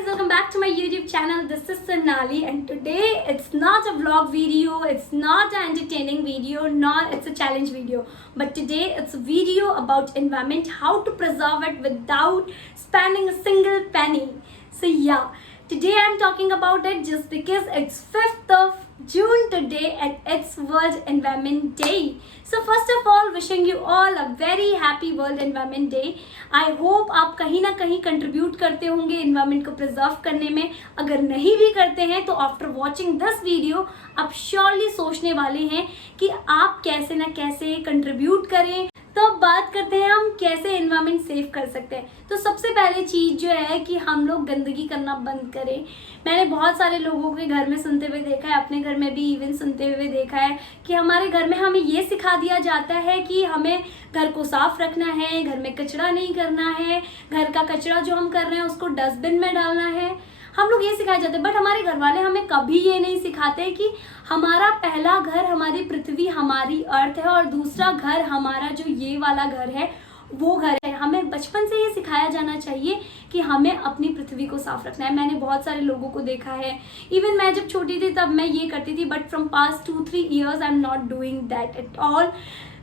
guys, welcome back to my YouTube channel. This is Sonali and today it's not a vlog video, it's not an entertaining video, nor it's a challenge video. But today it's a video about environment, how to preserve it without spending a single penny. So yeah, today I'm talking about it just because it's 5th of June today and it's World Environment Day. So first of all, wishing you all a very happy World Environment Day. I hope आप कहीं ना कहीं contribute करते होंगे environment को preserve करने में. अगर नहीं भी करते हैं तो आफ्टर वॉचिंग दिस वीडियो आप श्योरली सोचने वाले हैं कि आप कैसे ना कैसे कंट्रीब्यूट करें. तो अब बात करते हैं हम कैसे एनवायरनमेंट सेव कर सकते हैं. तो सबसे पहले चीज़ जो है कि हम लोग गंदगी करना बंद करें. मैंने बहुत सारे लोगों के घर में सुनते हुए देखा है, अपने घर में भी इवन सुनते हुए देखा है कि हमारे घर में हमें ये सिखा दिया जाता है कि हमें घर को साफ रखना है, घर में कचरा नहीं करना है, घर का कचरा जो हम कर रहे हैं उसको डस्टबिन में डालना है. हम लोग ये सिखाए जाते हैं, बट हमारे घर वाले हमें कभी ये नहीं सिखाते कि हमारा पहला घर हमारी पृथ्वी, हमारी अर्थ है, और दूसरा घर हमारा जो ये वाला घर है वो घर है. हमें बचपन से ये सिखाया जाना चाहिए कि हमें अपनी पृथ्वी को साफ रखना है. मैंने बहुत सारे लोगों को देखा है, इवन मैं जब छोटी थी तब मैं ये करती थी, but from past 2-3 years I am not doing that at all.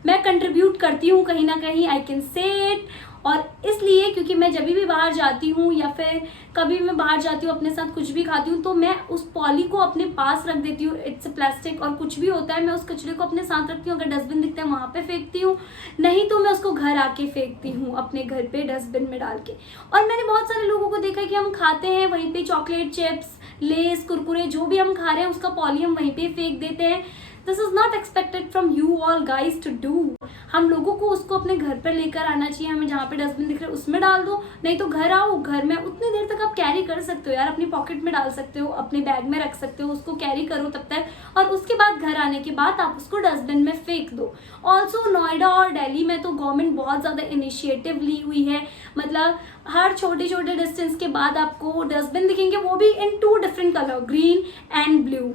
मैं कंट्रीब्यूट करती हूँ कहीं ना कहीं, आई कैन से इट. और इसलिए क्योंकि मैं जब भी बाहर जाती हूँ या फिर कभी मैं बाहर जाती हूँ अपने साथ कुछ भी खाती हूँ तो मैं उस पॉली को अपने पास रख देती हूँ. इट्स प्लास्टिक और कुछ भी होता है मैं उस कचरे को अपने साथ रखती हूँ. अगर डस्टबिन दिखता है वहाँ पे फेंकती हूँ, नहीं तो मैं उसको घर आके फेंकती हूँ अपने घर पे डस्टबिन में डाल के. और मैंने बहुत सारे लोगों को देखा है कि हम खाते हैं वहीं पे चॉकलेट, चिप्स, लेस, कुरकुरे जो भी हम खा रहे हैं उसका पॉली हम वहीं पे फेंक देते हैं. This is not expected from you all guys to do. हम लोगों को उसको अपने घर पर लेकर आना चाहिए. हमें जहाँ पे डस्टबिन दिख रहा है उसमें डाल दो, नहीं तो घर आओ, घर में उतनी देर तक आप कैरी कर सकते हो यार, अपनी पॉकेट में डाल सकते हो, अपने बैग में रख सकते हो, उसको कैरी करो तब तक, और उसके बाद घर आने के बाद आप उसको डस्टबिन में फेंक दो. ऑल्सो नोएडा और दिल्ली में तो गवर्नमेंट बहुत ज़्यादा इनिशिएटिव ली हुई है. मतलब हर छोटे छोटे डिस्टेंस के बाद आपको डस्टबिन दिखेंगे, वो भी इन 2 different colour, green and blue.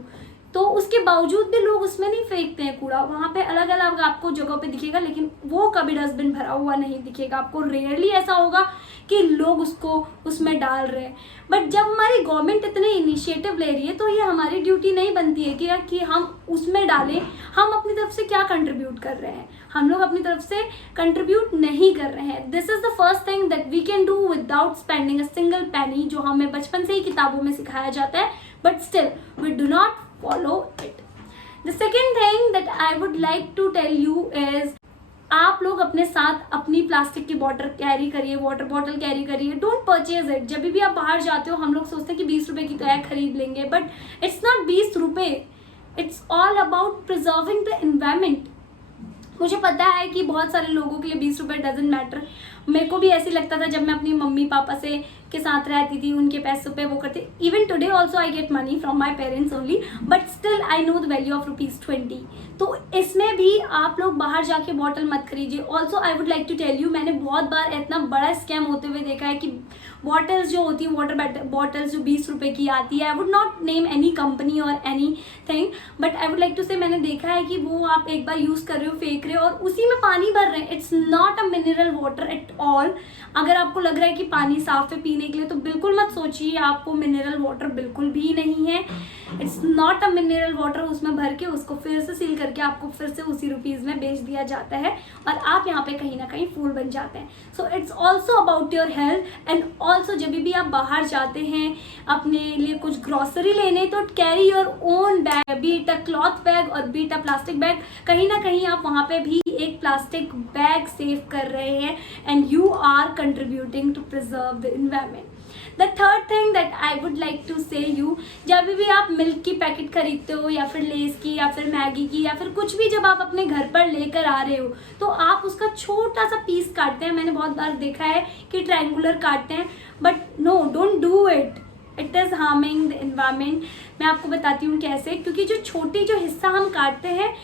तो उसके बावजूद भी लोग उसमें नहीं फेंकते हैं कूड़ा. वहाँ पे अलग अलग आपको जगह पे दिखेगा, लेकिन वो कभी डस्टबिन भरा हुआ नहीं दिखेगा आपको. रेयरली ऐसा होगा कि लोग उसको उसमें डाल रहे हैं. बट जब हमारी गवर्नमेंट इतने इनिशिएटिव ले रही है तो ये हमारी ड्यूटी नहीं बनती है कि हम उसमें डालें. हम अपनी तरफ से क्या कंट्रीब्यूट कर रहे हैं? हम लोग अपनी तरफ से कंट्रीब्यूट नहीं कर रहे हैं. This is the first thing that we can do without spending a single penny, जो हमें बचपन से ही किताबों में सिखाया जाता है, but still we do not follow it. The second thing that I would like to tell you is आप लोग अपने साथ अपनी प्लास्टिक की बॉटल कैरी करिए, वाटर बॉटल कैरी करिए. Don't purchase it. जब भी आप बाहर जाते हो हम लोग सोचते हैं कि 20 रुपए की तो है, खरीद लेंगे, बट इट्स नॉट 20 रुपए. It's all about preserving the environment. मुझे पता है कि बहुत सारे लोगों के लिए 20 रुपए डजंट मैटर. मेरे को भी ऐसे लगता था जब मैं अपनी मम्मी पापा से के साथ रहती थी, उनके पैसों पे वो करते. Even today also I get money from my parents only, but still I know the value of ₹20. तो इसमें भी आप लोग बाहर जाके बॉटल मत खरीजिए. Also I would like to tell you, मैंने बहुत बार इतना बड़ा स्कैम होते हुए देखा है कि बॉटल्स जो होती है, वाटर बॉटल्स जो 20 रुपए की आती है, I would not name any company और anything, but I would like to say मैंने देखा है कि वो आप एक बार यूज़ कर रहे हो, फेंक रहे हो और उसी में पानी भर रहे हैं. It's not a mineral water at all. अगर आपको लग रहा है कि पानी साफ है पीने के लिए तो बिल्कुल मत सोचिए, आपको मिनरल वाटर बिल्कुल भी नहीं है. It's not a mineral water. उसमें भर के उसको फिर से सील करके आपको फिर से उसी रुपीज़ में बेच दिया जाता है और आप यहाँ पे कहीं ना कहीं फूल बन जाते हैं. So it's also about your health. And also जब भी आप बाहर जाते हैं अपने लिए कुछ ग्रॉसरी लेने तो carry your own bag, be it a cloth bag और be it a plastic bag. कहीं ना कहीं आप वहाँ पे भी एक प्लास्टिक बैग सेव कर रहे हैं and you are contributing to preserve the environment. The third thing that I would like to say you, जब भी आप मिल्क की पैकेट खरीदते हो या फिर लेस की या फिर मैगी की या फिर कुछ भी जब आप अपने घर पर लेकर आ रहे हो तो आप उसका छोटा सा पीस काटते हैं. मैंने बहुत बार देखा है कि ट्रायंगुलर काटते हैं, but no, don't do it. It is harming the environment. मैं आपको बताती हूँ कैसे. क्योंकि जो छोटी जो हिस्सा हम काटते हैं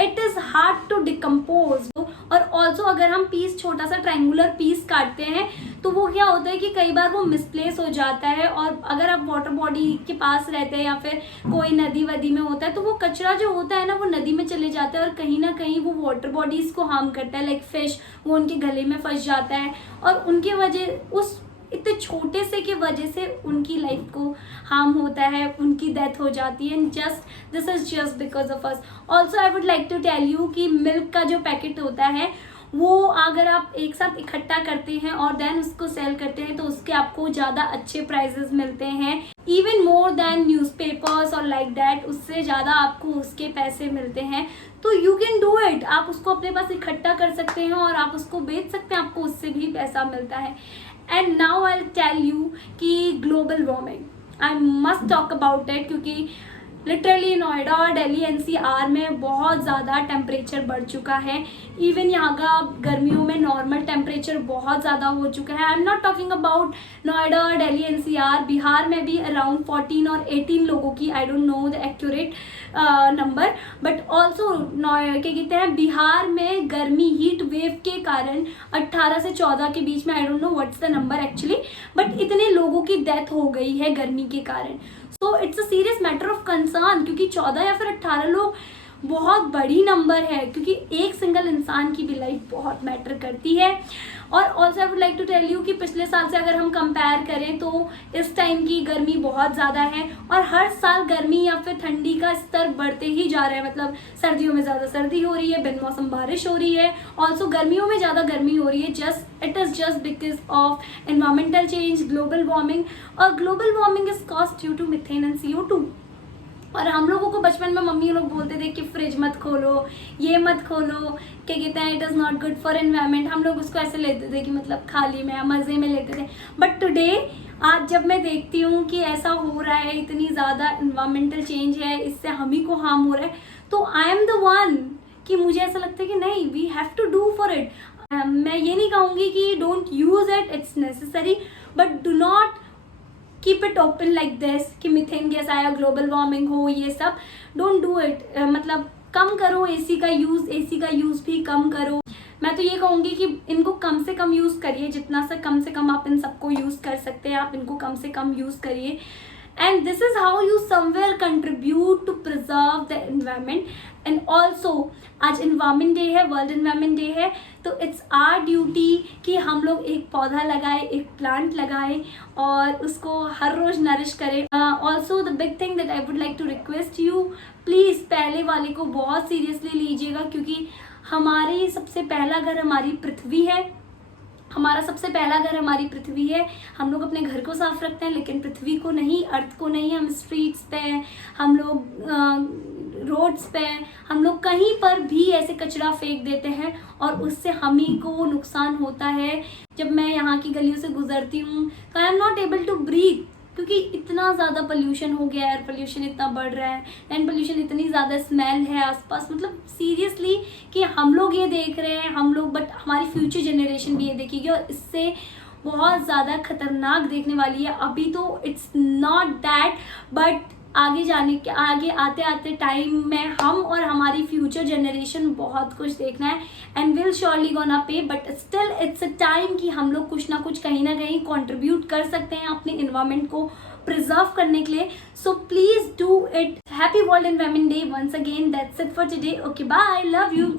it is hard to decompose. और ऑल्सो अगर हम पीस छोटा सा ट्रायंगुलर पीस काटते हैं तो वो क्या होता है कि कई बार वो मिसप्लेस हो जाता है. और अगर आप वाटर बॉडी के पास रहते हैं या फिर कोई नदी वदी में होता है तो वो कचरा जो होता है ना वो नदी में चले जाता है और कहीं ना कहीं वो वाटर बॉडीज को हार्म करता है. लाइक फिश, वो उनके गले में फंस जाता है और उनके वजह उस इतने छोटे से के वजह से उनकी लाइफ को हार्म होता है, उनकी डेथ हो जाती है, and just this is just because of us. Also I would like to tell you कि मिल्क का जो पैकेट होता है वो अगर आप एक साथ इकट्ठा करते हैं और देन उसको सेल करते हैं तो उसके आपको ज़्यादा अच्छे प्राइजेस मिलते हैं, इवन मोर देन न्यूज़पेपर्स और लाइक दैट, उससे ज़्यादा आपको उसके पैसे मिलते हैं। तो यू कैन डू इट, आप उसको अपने पास इकट्ठा कर सकते हैं और आप उसको बेच सकते हैं, आपको उससे भी पैसा मिलता है। And now I will tell you कि global warming I must talk about it, क्योंकि लिटरली नोएडा और दिल्ली एनसीआर में बहुत ज़्यादा टेम्परेचर बढ़ चुका है। इवन यहाँ का गर्मियों में नॉर्मल टेम्परेचर बहुत ज़्यादा हो चुका है। आई am not talking about Noida और दिल्ली एनसीआर, बिहार में भी अराउंड 14 और 18 लोगों की, I don't know the accurate number, but also क्या कहते हैं, बिहार में गर्मी हीट वेव के कारण 18 से 14 के बीच में, I don't know what's the number actually, but इतने लोगों की डेथ हो गई है गर्मी के कारण। So it's a serious matter of concern, क्योंकि 14 या फिर 18 लोग बहुत बड़ी नंबर है, क्योंकि एक सिंगल इंसान की भी लाइफ बहुत मैटर करती है। और also I would like to tell you कि पिछले साल से अगर हम कंपेयर करें तो इस टाइम की गर्मी बहुत ज़्यादा है, और हर साल गर्मी या फिर ठंडी का स्तर बढ़ते ही जा रहा है। मतलब सर्दियों में ज़्यादा सर्दी हो रही है, बिन मौसम बारिश हो रही है, ऑल्सो गर्मियों में ज़्यादा गर्मी हो रही है। It is just because of environmental change, global warming, और global warming is caused due to methane and CO2। और हम लोगों को बचपन में मम्मी लोग बोलते थे कि फ्रिज मत खोलो, ये मत खोलो, क्या कहते हैं, it is not good for environment. हम लोग उसको ऐसे लेते थे कि मतलब खाली में मज़े में लेते थे। बट टुडे आज जब मैं देखती हूँ कि ऐसा हो रहा है, इतनी ज़्यादा एनवायरमेंटल चेंज है, इससे हम ही को हार्म हो रहा है, तो आई एम द वन कि मुझे ऐसा लगता है कि नहीं, we have to do for it. मैं ये नहीं कहूँगी कि don't use it, it's necessary, but do not keep it open like this कि मीथेन गैस आया, ग्लोबल वार्मिंग हो, ये सब डोंट डू इट। मतलब कम करो एसी का यूज़ भी कम करो। मैं तो ये कहूँगी कि इनको कम से कम यूज़ करिए, जितना से कम आप इन सबको यूज़ कर सकते हैं, आप इनको कम से कम यूज़ करिए। And this is how you somewhere contribute to preserve the environment. And also आज एनवायरमेंट डे है, वर्ल्ड एनवायरमेंट डे है, तो इट्स आवर ड्यूटी कि हम लोग एक पौधा लगाए, एक प्लांट लगाए और उसको हर रोज़ नरिश करें। Also the big thing that I would like to request you, please पहले वाले को बहुत सीरियसली लीजिएगा, क्योंकि हमारी सबसे पहला घर हमारी पृथ्वी है, हमारा सबसे पहला घर हमारी पृथ्वी है। हम लोग अपने घर को साफ रखते हैं लेकिन पृथ्वी को नहीं, अर्थ को नहीं। हम स्ट्रीट्स पे, हम लोग रोड्स पे, हम लोग कहीं पर भी ऐसे कचरा फेंक देते हैं और उससे हम ही को नुकसान होता है। जब मैं यहाँ की गलियों से गुजरती हूँ तो I am not able to breathe, क्योंकि इतना ज़्यादा पोल्यूशन हो गया है, एयर पोल्यूशन इतना बढ़ रहा है, लैंड पोल्यूशन, इतनी ज़्यादा स्मेल है आसपास। मतलब सीरियसली कि हम लोग ये देख रहे हैं, हम लोग, बट हमारी फ्यूचर जनरेशन भी ये देखेगी और इससे बहुत ज़्यादा खतरनाक देखने वाली है। अभी तो इट्स नॉट दैट, बट आगे आते आते टाइम में हम और हमारी फ्यूचर जनरेशन बहुत कुछ देखना है, and will surely gonna pay. But still it's a time कि हम लोग कुछ ना कुछ कहीं ना कहीं कंट्रीब्यूट कर सकते हैं अपने एनवायरनमेंट को प्रिजर्व करने के लिए। So please do it. Happy world environment day once again. That's it for today. Okay, bye, love you.